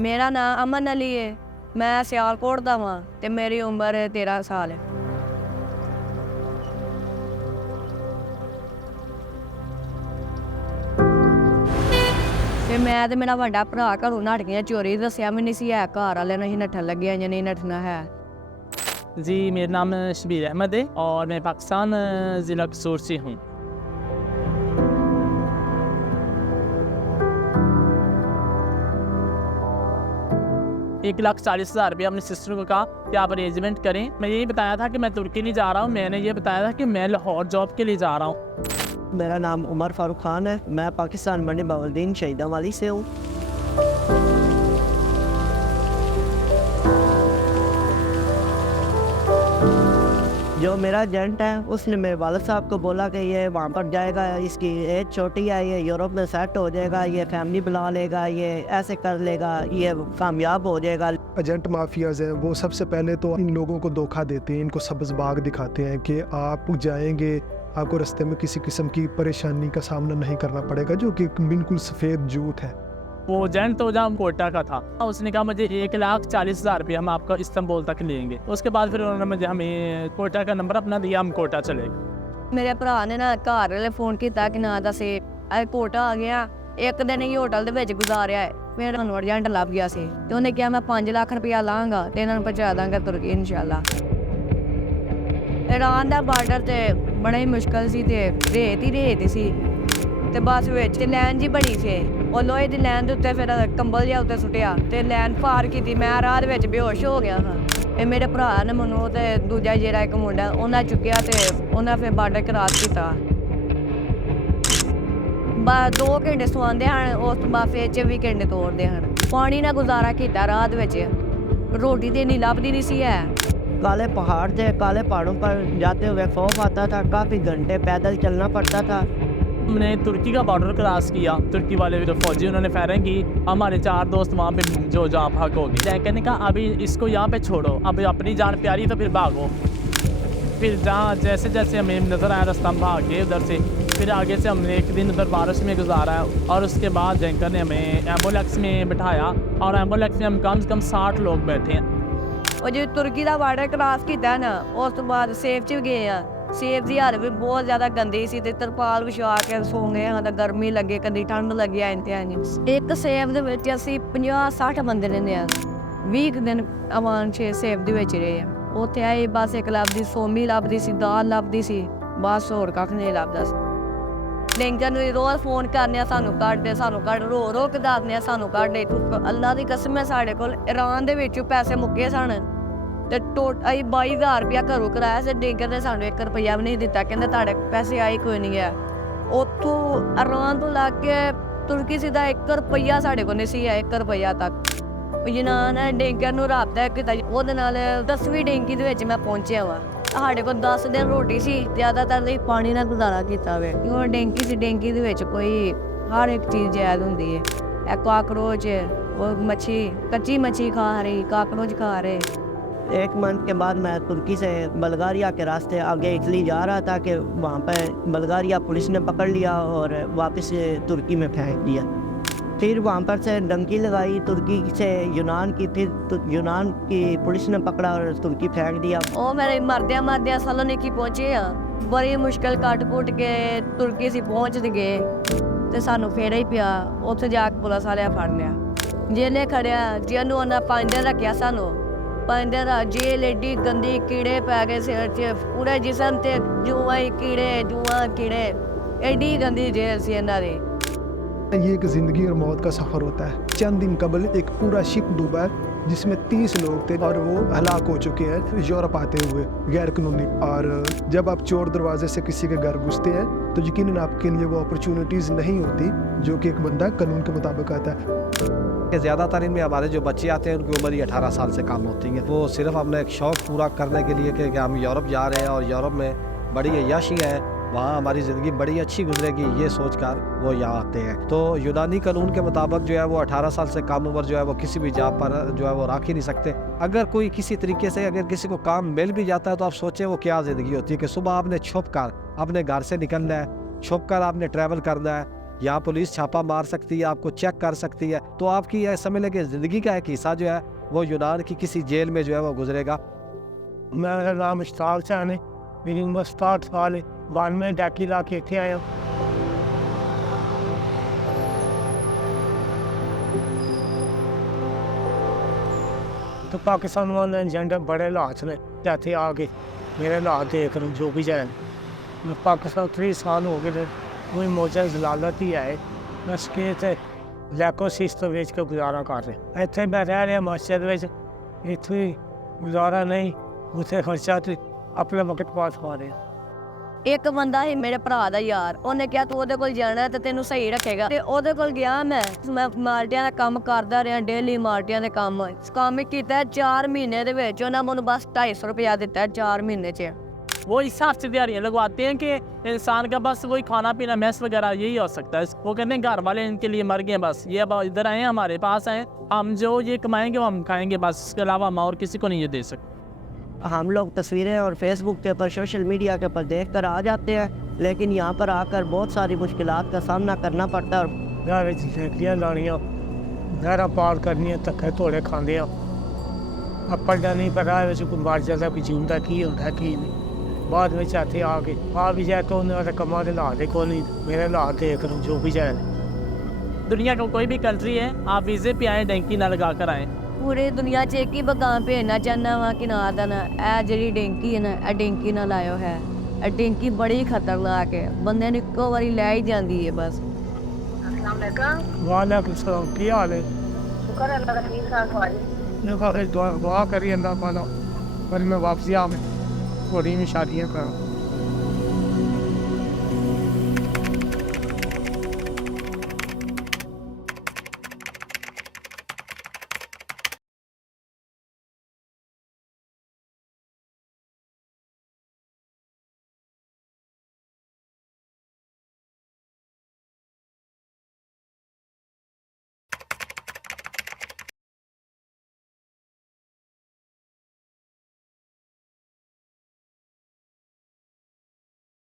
मेरा नाम अमन अली है। मैं सियालकोट दा वां ते मेरी उम्र 13 साल है। ते मैं ते मेरा वड्डा भरा घरों नठ गया चोरी, दस्सिया भी नहीं सी है, घर वाले ने ही नट्ठन लगे जां नहीं नट्ठना है। जी, मेरा नाम शबीर अहमद है और मैं पाकिस्तान ज़िला कसूर से हूँ। ₹1,40,000 अपनी सिस्टर को कहा कि आप अरेंजमेंट करें। मैं यही बताया था कि मैं तुर्की नहीं जा रहा हूँ, मैंने ये बताया था कि मैं लाहौर जॉब के लिए जा रहा हूँ। मेरा नाम उमर फारूक खान है। मैं पाकिस्तान मंडी बाउद्दीन शहीदावाली से हूँ। जो मेरा एजेंट है उसने मेरे वालिद साहब को बोला कि ये वहाँ पर जाएगा, इसकी एज छोटी है, ये यूरोप में सेट हो जाएगा, ये फैमिली बुला लेगा, ये ऐसे कर लेगा, ये कामयाब हो जाएगा। एजेंट माफियाज हैं, वो सबसे पहले तो इन लोगों को धोखा देते हैं, इनको सब्ज़ बाग दिखाते हैं कि आप जाएंगे, आपको रास्ते में किसी किस्म की परेशानी का सामना नहीं करना पड़ेगा, जो कि बिल्कुल सफ़ेद झूठ है। वो एजेंट तो जहाँ कोटा का था, उसने कहा मुझे ₹1,40,000 हम आपका इस्तांबुल तक लेंगे। उसके बाद फिर उन्होंने मुझे हमें कोटा का नंबर अपना दिया, हम कोटा चले गए। मेरे भरा ने ना घर वाले फोन किया कि ना दसे अज कोटा आ गया, एक दिन ही होटल दे विच गुजारिया है। फिर सानू एजेंट लभ गया सी ते उन्हें कहा मैं 5 लाख रुपया लांगा ते इन्हां नूं पहुंचा दांगा तुर्की इंशाअल्लाह। ईरान दा बार्डर ते बड़ा ही मुश्किल सी ते रेत ही सी ते बस विच लैन जी बड़ी सी, और लोहे दी लैन दे उत्ते फिर कंबल जिहा उत्ते सुट्टिया ते लैन पार कीती। मैं राह दे विच बेहोश हो गया था। ਇਹ ਮੇਰੇ ਭਰਾ ਨੇ ਮੈਨੂੰ ਤੇ ਦੂਜਾ ਜਿਹੜਾ ਇੱਕ ਮੁੰਡਾ ਉਹਨਾਂ ਚੁੱਕਿਆ ਤੇ ਉਹਨਾਂ ਫਿਰ ਬਾਰਡਰ ਕਰਾਸ ਕੀਤਾ। 2 ਘੰਟੇ ਸੌਂਦੇ ਹਨ, ਉਸ ਤੋਂ ਬਾਅਦ ਫਿਰ 24 ਘੰਟੇ ਤੋੜਦੇ ਹਨ। ਪਾਣੀ ਨਾਲ ਗੁਜ਼ਾਰਾ ਕੀਤਾ ਰਾਹ ਦੇ ਵਿੱਚ, ਰੋਟੀ ਤੇ ਨਹੀਂ ਲੱਭਦੀ नहीं सी है। काले पहाड़ थे, काले पहाड़ों पर जाते हुए खौफ आता था, काफ़ी घंटे पैदल चलना पड़ता था। हमने तुर्की का बॉर्डर क्रॉस किया, तुर्की वाले जो फौजी उन्होंने फायरिंग की, हमारे 4 दोस्त वहाँ पे जो जहाँ भाग हो गए। जैकर ने कहा अभी इसको यहाँ पे छोड़ो, अब अपनी जान प्यारी तो फिर भागो। फिर जहाँ जैसे जैसे हमें नज़र आया रास्ता हम भाग गए उधर से। फिर आगे से हमने एक दिन उधर बारिश में गुजारा है और उसके बाद जैकर ने हमें एम्बुलेंस में बिठाया और एम्बुलेंस में हम कम से कम 60 लोग बैठे हैं। और जो तुर्की का बार्डर क्रॉस किया ना, उस तो बाद सेफ च गए हैं। सेफ की हालत भी बहुत ज़्यादा गंदी सी ते तरपाल विछा के सो गए हाँ, तो गर्मी लगे कभी ठंड लगी इंतहा नहीं। एक सेफ दे विच असीं 50-60 बंदे रहिंदे आ। 20 दिन अमान छे सेफ दे विच रहे आ। उत्थे आए बस एक लभदी सोमी लभदी सी, दाल लभदी सी, बस होर कक्ख नहीं लभदा सी। डेंगर नूं रोज़ फोन करने सानू कढ रो के दसने सानू कढ। अल्लाह की कसम है साढ़े कोल ईरान दे विच पैसे मुक्के सन ते असीं 22,000 रुपया घरों कराया से। डेंगर ने सानू 1 रुपया भी नहीं दिता, कहंदे तुहाडे पैसे आए कोई नहीं है। उत्थों ईरान तो लग के तुर्की सीधा 1 रुपया साढ़े कोल नहीं सी है, 1 रुपया तक। जनान है डेंगर नूं राबता कीता, ओहदे नाल 10वीं डेंगी दे विच मैं पहुंचिया वा। साढ़े को 10 दिन रोटी सी, ज़्यादातर तो पानी ना गुजारा किया वे। क्यों डेंगी सी, डेंगी दे विच कोई हर एक चीज़ जायद होंदी है। काकरोच, वो मच्छी, कच्ची मच्छी खा रही, काकरोच खा रहे। 1 मंथ के बाद मैं तुर्की से बल्गारिया के रास्ते आगे इटली जा रहा था कि वहाँ पर बल्गारिया पुलिस ने पकड़ लिया और वापस तुर्की में फेंक दिया। फिर वहाँ पर से डंकी लगाई, तुर्की से यूनान की, फिर यूनान की पुलिस ने पकड़ा और तुर्की फेंक दिया। ओ मेरे मरदे सलोनिकी पहुंचे हैं, बड़ी मुश्किल कट कुट के तुर्की से पहुंच गए तो सानू फेरा ही पिया। उत्थे जाके पुलिस वाले फड़ लिया, जेले खड़िया, जेलू उन्हें 5 दिन रखिया। सानू 5 दिन जेल एडी गंदी, कीड़े पै गए सिर च, पूरे जिसम ते जुआ कीड़े, एडी गंदी जेल सी इन्हां दी। ये एक ज़िंदगी और मौत का सफ़र होता है। चंद दिन कबल एक पूरा शिप डूबा है जिसमें 30 लोग थे और वो हलाक हो चुके हैं यूरोप आते हुए गैर कानूनी। और जब आप चोर दरवाजे से किसी के घर घुसते हैं तो यकीनन आपके लिए वो अपॉर्चुनिटीज़ नहीं होती जो कि एक बंदा कानून के मुताबिक आता है। ज़्यादातर इनमें हमारे जो बच्चे आते हैं उनकी उम्र ही 18 साल से कम होती है। वो सिर्फ अपना एक शौक़ पूरा करने के लिए कि हम यूरोप जा रहे हैं और यूरोप में बड़ी अय्याशी है, वहाँ हमारी ज़िंदगी बड़ी अच्छी गुजरेगी, ये सोचकर वो यहाँ आते हैं। तो यूनानी कानून के मुताबिक जो है वो 18 साल से कम उम्र जो है वो किसी भी जॉब पर जो है वो रख ही नहीं सकते। अगर कोई किसी तरीके से अगर किसी को काम मिल भी जाता है तो आप सोचें वो क्या ज़िंदगी होती है कि सुबह आपने छुप कर अपने घर से निकलना है, छुप कर आपने ट्रैवल करना है, यहाँ पुलिस छापा मार सकती है, आपको चेक कर सकती है। तो आपकी यह समझ लें कि ज़िंदगी का एक हिस्सा जो है वो यूनान की किसी जेल में जो है वो गुजरेगा। मेरा नाम इश्ताक चान है, मेरी उम्र 67 साल है। 92 डैकी ला के इतने आया। तो पाकिस्तान वाले एजेंडा बड़े हालात ने जाते आगे मेरे हालात देख रहे जो भी जाए। मैं पाकिस्तान 3 साल हो गए कोई मौजा जलालत ही है बस के लैको सिस्टम बेच के गुजारा कर रहे। इतने मैं रह रहा मस्जिद में, इतने गुजारा नहीं, उसे खर्चा तो अपने वक्त पास खा रहे। ਇੱਕ ਬੰਦਾ ਸੀ ਮੇਰੇ ਭਰਾ ਦਾ ਯਾਰ, ਉਹਨੇ ਕਿਹਾ ਤੂੰ ਉਹਦੇ ਕੋਲ ਜਾਣਾ ਤੇ ਤੈਨੂੰ ਸਹੀ ਰੱਖੇਗਾ, ਤੇ ਉਹਦੇ ਕੋਲ ਗਿਆ ਮੈਂ ਮਾਲਟਿਆਂ ਦਾ ਕੰਮ ਕਰਦਾ ਰਿਹਾ, ਡੇਲੀ ਮਾਲਟਿਆਂ ਦੇ ਕੰਮ ਕੀਤਾ 4 ਮਹੀਨੇ ਦੇ ਵਿੱਚ ਉਹਨਾਂ ਮੈਨੂੰ ਬਸ 250 रुपया ਦਿੱਤਾ 4 महीने ਚ। वो हिसाब से दिहाड़ियाँ लगवाते हैं कि इंसान का बस वही खाना पीना मैस वगैरह यही हो सकता है। वो कहते हैं घर वाले इनके लिए मर गए, बस ये अब इधर आए हमारे पास आए, हम जो ये कमाएंगे वो हम खाएंगे, बस इसके अलावा हम और किसी को नहीं ये दे सकते। हम लोग तस्वीरें और फेसबुक के ऊपर सोशल मीडिया के ऊपर देख कर आ जाते हैं, लेकिन यहाँ पर आकर बहुत सारी मुश्किलात का सामना करना पड़ता है। और घर लकड़ियाँ लानियाँ, नहर पार करनियाँ, धक्के धोले खाते हैं। अपन का नहीं पता कोई मर जाता, कोई जिंदा की होता की नहीं। बाद में चाहते आके आ भी जाए तो उन्होंने कमा के ला दे को नहीं, मेरे ला देख रहा जो भी जाए। दुनिया का कोई भी कंट्री है, आप वीज़े पे आएँ, डंकी ना लगा कर आएँ। ਪੂਰੇ ਦੁਨੀਆ 'ਚ ਇੱਕ ਹੀ ਬਗਾਮ ਭੇਜਣਾ ਚਾਹੁੰਦਾ ਵਾਂ ਕਿ ਨਾ ਦਾ ਨਾ ਇਹ ਜਿਹੜੀ ਡੇਂਕੀ ਹੈ ਨਾ, ਇਹ ਡੇਂਕੀ ਨਾ ਲਾਇਓ ਹੈ। ਇਹ ਡੇਂਕੀ ਬੜੀ ਖਤਰਨਾਕ ਹੈ, ਬੰਦੇ ਨੂੰ ਇੱਕੋ ਵਾਰੀ ਲੈ ਹੀ ਜਾਂਦੀ ਹੈ ਬਸ। वालेकुम सलाम, की हाल है? शुक्र अल्लाह का, ठीक ठाक दुआ करिए अल्लाह पाला पर मैं वापसी आ में थोड़ी में शादियाँ करूँ।